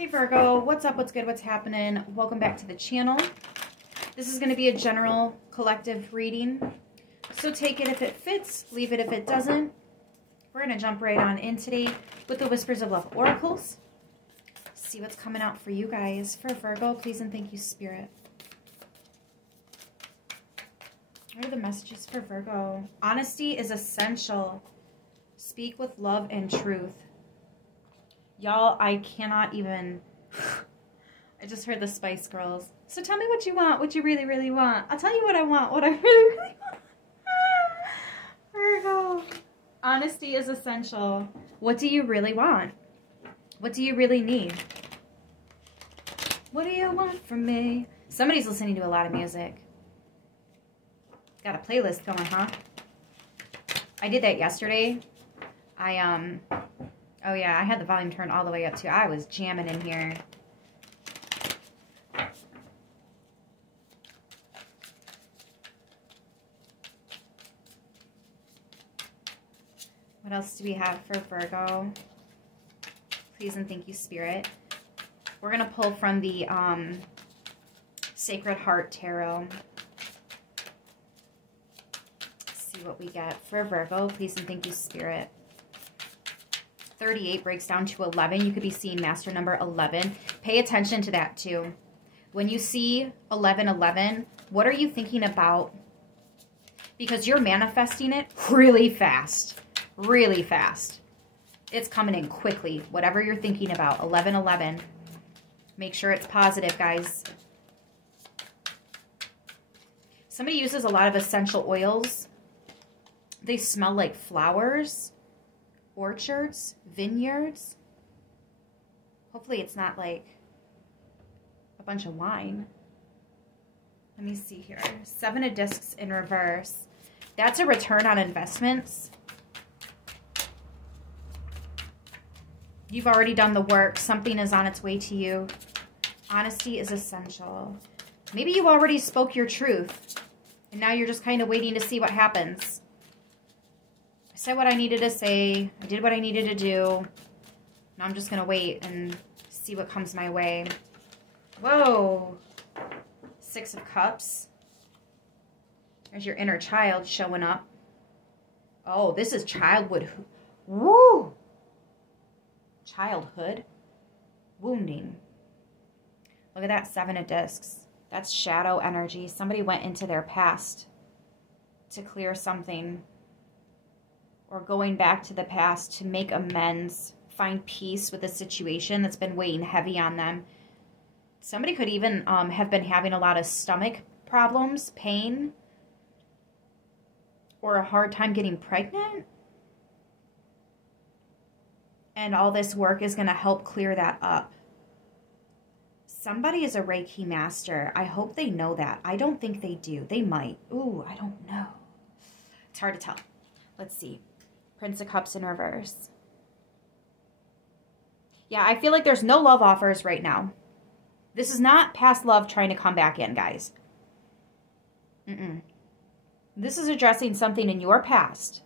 Hey Virgo, what's up, what's good, what's happening? Welcome back to the channel. This is going to be a general collective reading, so take it if it fits, leave it if it doesn't. We're going to jump right on in today with the Whispers of Love Oracles. See what's coming out for you guys. For Virgo, please and thank you, Spirit. What are the messages for Virgo? Honesty is essential. Speak with love and truth. Y'all, I cannot even... I just heard the Spice Girls. So tell me what you want, what you really, really want. I'll tell you what I want, what I really, really want. Virgo. Honesty is essential. What do you really want? What do you really need? What do you want from me? Somebody's listening to a lot of music. Got a playlist going, huh? I did that yesterday. Oh yeah, I had the volume turned all the way up too. I was jamming in here. What else do we have for Virgo? Please and thank you, Spirit. We're going to pull from the Sacred Heart Tarot. Let's see what we get for Virgo. Please and thank you, Spirit. 38 breaks down to 11. You could be seeing master number 11. Pay attention to that too. When you see 1111, what are you thinking about? Because you're manifesting it really fast. Really fast. It's coming in quickly. Whatever you're thinking about. 1111. Make sure it's positive, guys. Somebody uses a lot of essential oils. They smell like flowers. Orchards, vineyards. Hopefully it's not like a bunch of wine. Let me see here. 7 of Discs in reverse. That's a return on investments. You've already done the work. Something is on its way to you. Honesty is essential. Maybe you already spoke your truth, and now you're just kind of waiting to see what happens. I said what I needed to say. I did what I needed to do. Now I'm just going to wait and see what comes my way. Whoa. 6 of Cups. There's your inner child showing up. Oh, this is childhood. Woo! Childhood. Wounding. Look at that 7 of Discs. That's shadow energy. Somebody went into their past to clear something. Or going back to the past to make amends, find peace with a situation that's been weighing heavy on them. Somebody could even have been having a lot of stomach problems, pain, or a hard time getting pregnant. And all this work is going to help clear that up. Somebody is a Reiki master. I hope they know that. I don't think they do. They might. Ooh, I don't know. It's hard to tell. Let's see. Prince of Cups in reverse. Yeah, I feel like there's no love offers right now. This is not past love trying to come back in, guys. This is addressing something in your past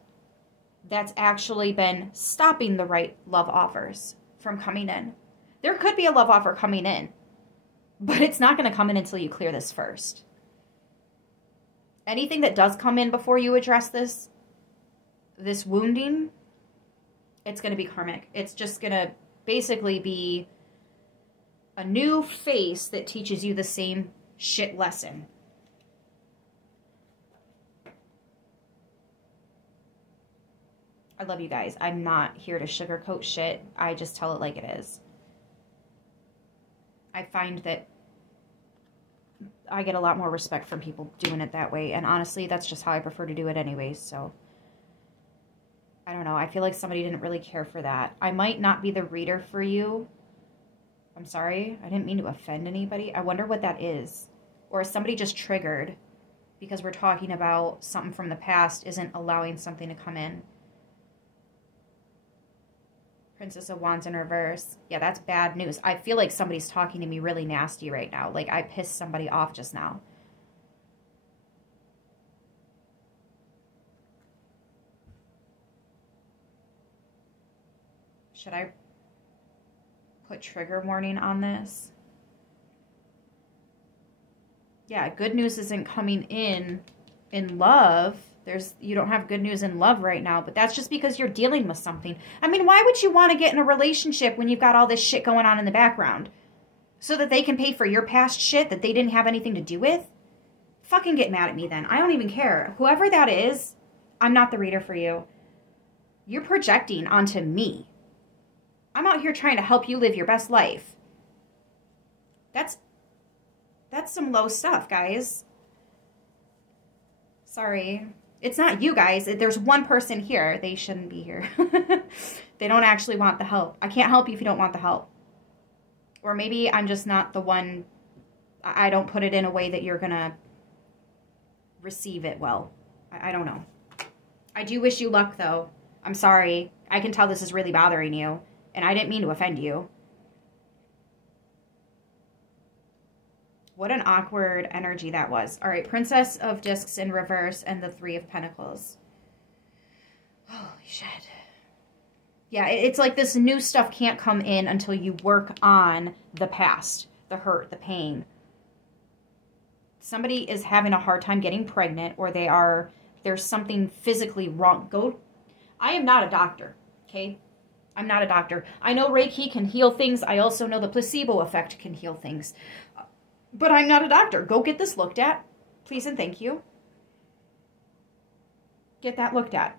that's actually been stopping the right love offers from coming in. There could be a love offer coming in, but it's not going to come in until you clear this first. Anything that does come in before you address this wounding, it's going to be karmic. It's just going to basically be a new face that teaches you the same shit lesson. I love you guys. I'm not here to sugarcoat shit. I just tell it like it is. I find that I get a lot more respect from people doing it that way. And honestly, that's just how I prefer to do it anyways, so... I don't know. I feel like somebody didn't really care for that. I might not be the reader for you. I'm sorry. I didn't mean to offend anybody. I wonder what that is. Or is somebody just triggered because we're talking about something from the past isn't allowing something to come in. Princess of Wands in reverse. Yeah, that's bad news. I feel like somebody's talking to me really nasty right now. Like I pissed somebody off just now. Should I put trigger warning on this. Yeah, good news isn't coming in love. You don't have good news in love right now, but that's just because you're dealing with something. I mean, why would you want to get in a relationship when you've got all this shit going on in the background? So that they can pay for your past shit that they didn't have anything to do with? Fucking get mad at me then. I don't even care. Whoever that is, I'm not the reader for you. You're projecting onto me. I'm out here trying to help you live your best life. That's some low stuff, guys. Sorry. It's not you guys. There's one person here. They shouldn't be here. They don't actually want the help. I can't help you if you don't want the help. Or maybe I'm just not the one. I don't put it in a way that you're going to receive it well. I don't know. I do wish you luck, though. I'm sorry. I can tell this is really bothering you. And I didn't mean to offend you. What an awkward energy that was. All right, Princess of Discs in reverse and the Three of Pentacles. Holy shit. Yeah, it's like this new stuff can't come in until you work on the past, the hurt, the pain. Somebody is having a hard time getting pregnant, or there's something physically wrong. I am not a doctor, okay? I'm not a doctor. I know Reiki can heal things. I also know the placebo effect can heal things. But I'm not a doctor. Go get this looked at. Please and thank you. Get that looked at.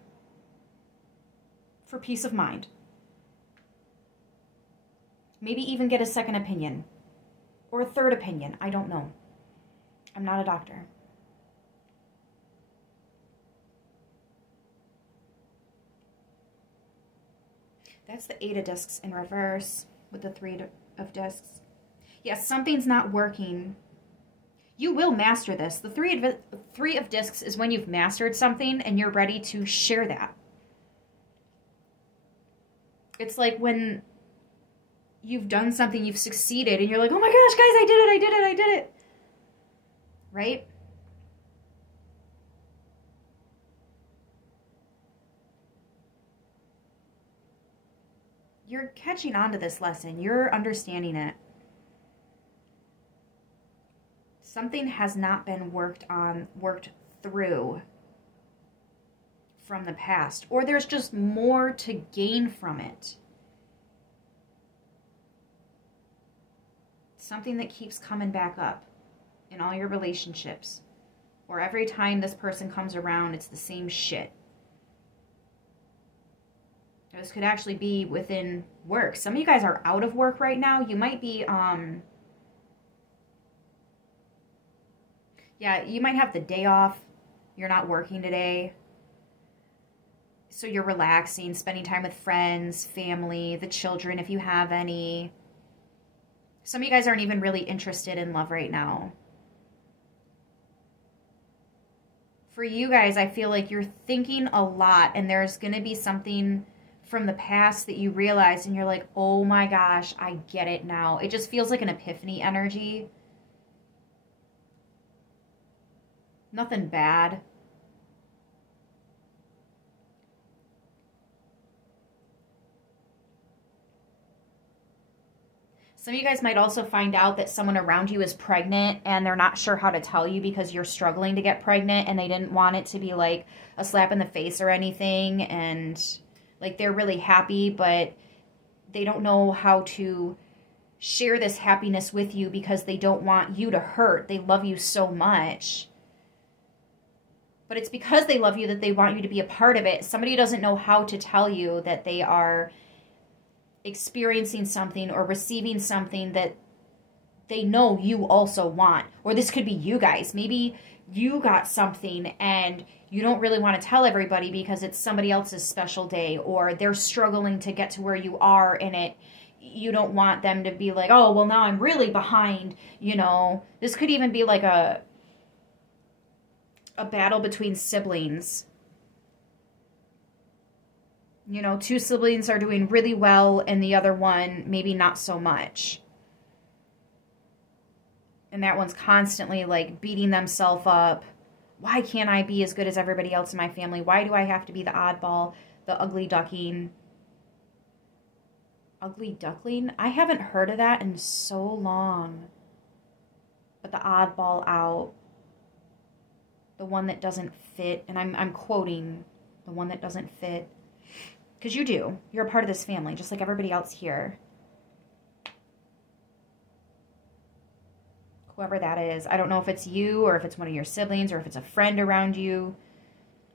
For peace of mind. Maybe even get a second opinion. Or a third opinion. I don't know. I'm not a doctor. That's the Eight of Discs in reverse with the Three of Discs. Yes, something's not working. You will master this. The Three of Discs is when you've mastered something and you're ready to share that. It's like when you've done something, you've succeeded, and you're like, oh my gosh, guys, I did it, I did it, I did it. Right? You're catching on to this lesson. You're understanding it. Something has not been worked through from the past, or there's just more to gain from it. Something that keeps coming back up in all your relationships, or every time this person comes around, it's the same shit. This could actually be within work. Some of you guys are out of work right now. You might be, yeah, you might have the day off. You're not working today. So you're relaxing, spending time with friends, family, the children, if you have any. Some of you guys aren't even really interested in love right now. For you guys, I feel like you're thinking a lot, and there's going to be something from the past that you realize, and you're like, oh my gosh, I get it now. It just feels like an epiphany energy. Nothing bad. Some of you guys might also find out that someone around you is pregnant and they're not sure how to tell you because you're struggling to get pregnant, and they didn't want it to be like a slap in the face or anything, and like they're really happy, but they don't know how to share this happiness with you because they don't want you to hurt. They love you so much. But it's because they love you that they want you to be a part of it. Somebody doesn't know how to tell you that they are experiencing something or receiving something that they know you also want. Or this could be you guys. Maybe you got something and you don't really want to tell everybody because it's somebody else's special day, or they're struggling to get to where you are in it. You don't want them to be like, oh, well, now I'm really behind, you know. This could even be like a battle between siblings. You know, two siblings are doing really well and the other one maybe not so much. And that one's constantly like beating themselves up. Why can't I be as good as everybody else in my family? Why do I have to be the oddball, the ugly duckling? Ugly duckling? I haven't heard of that in so long. But the oddball out. The one that doesn't fit. And I'm quoting the one that doesn't fit. Because you do. You're a part of this family, just like everybody else here. Whoever that is. I don't know if it's you or if it's one of your siblings or if it's a friend around you.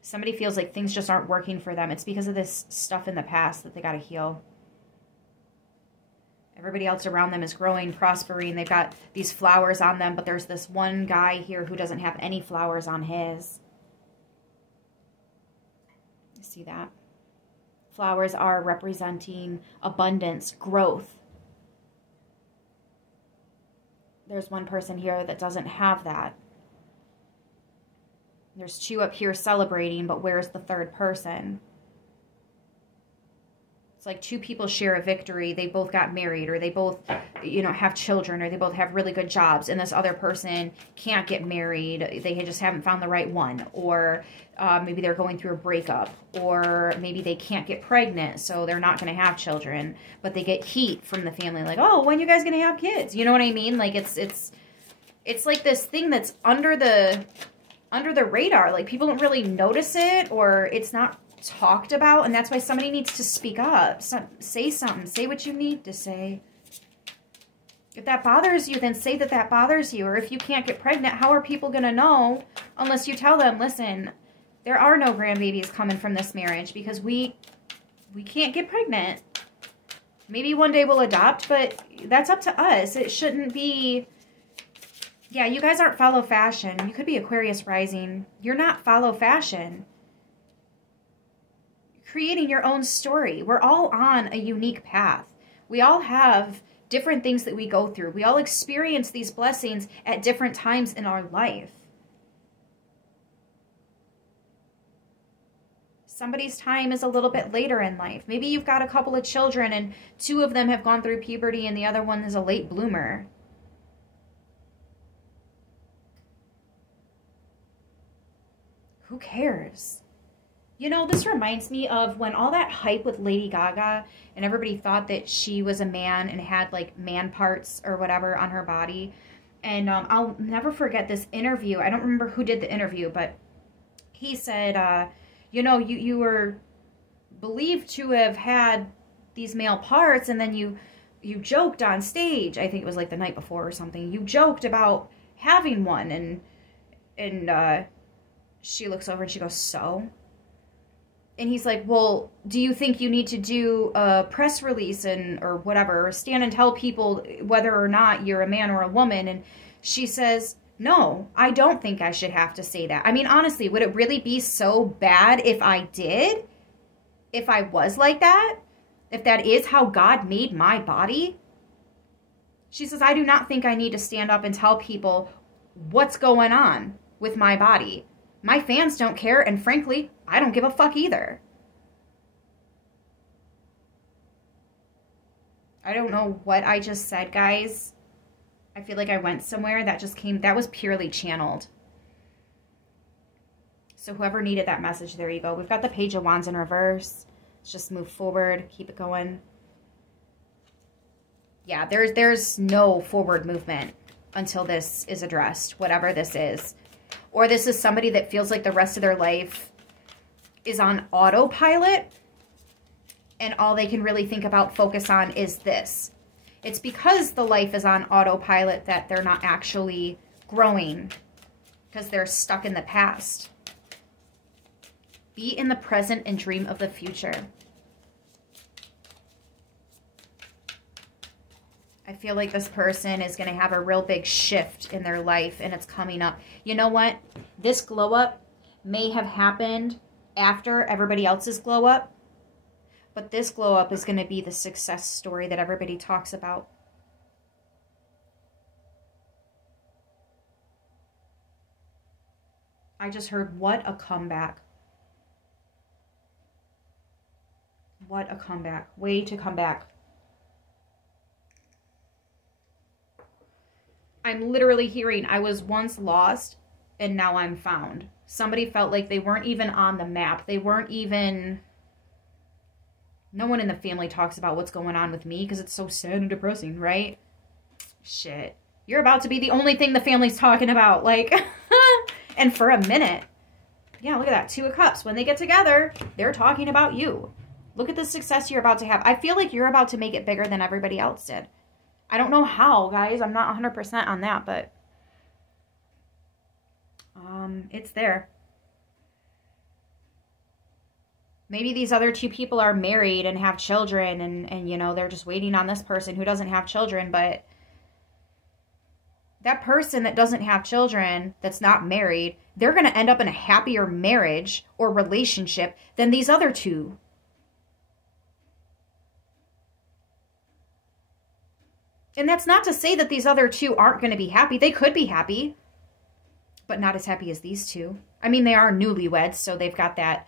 Somebody feels like things just aren't working for them. It's because of this stuff in the past that they got to heal. Everybody else around them is growing, prospering. They've got these flowers on them, but there's this one guy here who doesn't have any flowers on his. You see that? Flowers are representing abundance, growth. There's one person here that doesn't have that. There's two up here celebrating, but where's the third person? It's like two people share a victory. They both got married, or they both, you know, have children, or they both have really good jobs, and this other person can't get married. They just haven't found the right one, or maybe they're going through a breakup, or maybe they can't get pregnant, so they're not going to have children, but they get heat from the family, like, oh, when are you guys going to have kids? You know what I mean? Like, it's like this thing that's under the radar. Like, people don't really notice it, or it's not talked about, and that's why somebody needs to speak up. Say something. Say what you need to say. If that bothers you, then say that bothers you. Or if you can't get pregnant, how are people going to know unless you tell them, listen, there are no grandbabies coming from this marriage because we can't get pregnant. Maybe one day we'll adopt, but that's up to us. It shouldn't be... Yeah, you guys aren't follow fashion. You could be Aquarius rising. You're not follow fashion. Creating your own story. We're all on a unique path. We all have different things that we go through. We all experience these blessings at different times in our life. Somebody's time is a little bit later in life. Maybe you've got a couple of children and two of them have gone through puberty and the other one is a late bloomer. Who cares? You know, this reminds me of when all that hype with Lady Gaga and everybody thought that she was a man and had like man parts or whatever on her body. And I'll never forget this interview. I don't remember who did the interview, but he said, you know, you were believed to have had these male parts, and then you joked on stage. I think it was like the night before or something. You joked about having one, and she looks over and she goes, so? And he's like, well, do you think you need to do a press release or whatever, or stand and tell people whether or not you're a man or a woman? And she says, no, I don't think I should have to say that. I mean, honestly, would it really be so bad if I did? If I was like that? If that is how God made my body? She says, I do not think I need to stand up and tell people what's going on with my body. My fans don't care, and frankly, I don't give a fuck either. I don't know what I just said, guys. I feel like I went somewhere that just came, that was purely channeled. So whoever needed that message, there you go. We've got the Page of Wands in reverse. Let's just move forward, keep it going. Yeah, there's no forward movement until this is addressed, whatever this is. Or this is somebody that feels like the rest of their life is on autopilot and all they can really think about, focus on is this. It's because the life is on autopilot that they're not actually growing, because they're stuck in the past. Be in the present and dream of the future. I feel like this person is going to have a real big shift in their life, and it's coming up. You know what? This glow up may have happened after everybody else's glow up, but this glow up is going to be the success story that everybody talks about. I just heard, what a comeback. What a comeback. Way to come back. I'm literally hearing, I was once lost and now I'm found. Somebody felt like they weren't even on the map. They weren't even No one in the family talks about what's going on with me because it's so sad and depressing, right? Shit. You're about to be the only thing the family's talking about. Like, and for a minute. Yeah, look at that. 2 of Cups. When they get together, they're talking about you. Look at the success you're about to have. I feel like you're about to make it bigger than everybody else did. I don't know how, guys. I'm not 100% on that, but it's there. Maybe these other 2 people are married and have children and you know, they're just waiting on this person who doesn't have children, but that person that doesn't have children, that's not married, they're going to end up in a happier marriage or relationship than these other 2. And that's not to say that these other 2 aren't going to be happy. They could be happy, but not as happy as these 2. I mean, they are newlyweds, so they've got that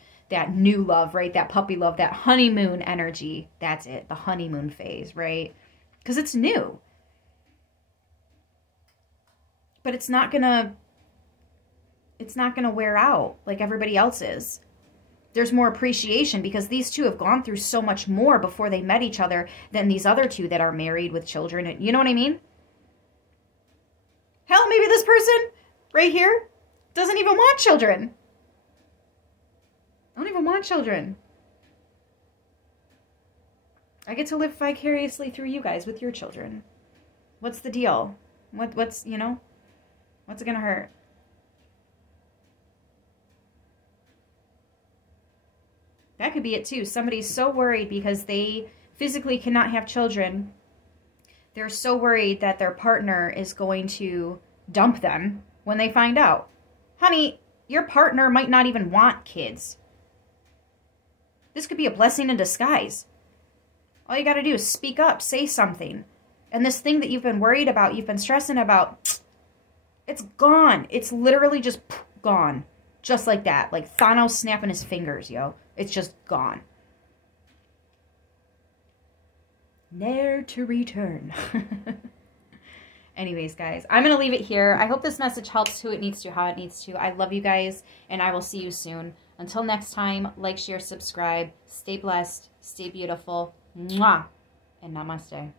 new love, right? That puppy love, that honeymoon energy. That's it, the honeymoon phase, right? Because it's new. But it's not gonna wear out like everybody else is. There's more appreciation because these 2 have gone through so much more before they met each other than these other 2 that are married with children. You know what I mean? Hell, maybe this person right here doesn't even want children. I don't even want children. I get to live vicariously through you guys with your children. What's the deal? What's, you know, what's it gonna hurt? That could be it too. Somebody's so worried because they physically cannot have children. They're so worried that their partner is going to dump them when they find out. Honey, your partner might not even want kids. This could be a blessing in disguise. All you got to do is speak up, say something. And this thing that you've been worried about, you've been stressing about, it's gone. It's literally just gone. Just like that. Like Thanos snapping his fingers, yo. It's just gone. Ne'er to return. Anyways, guys, I'm going to leave it here. I hope this message helps who it needs to, how it needs to. I love you guys, and I will see you soon. Until next time, like, share, subscribe. Stay blessed. Stay beautiful. Mwah. And namaste.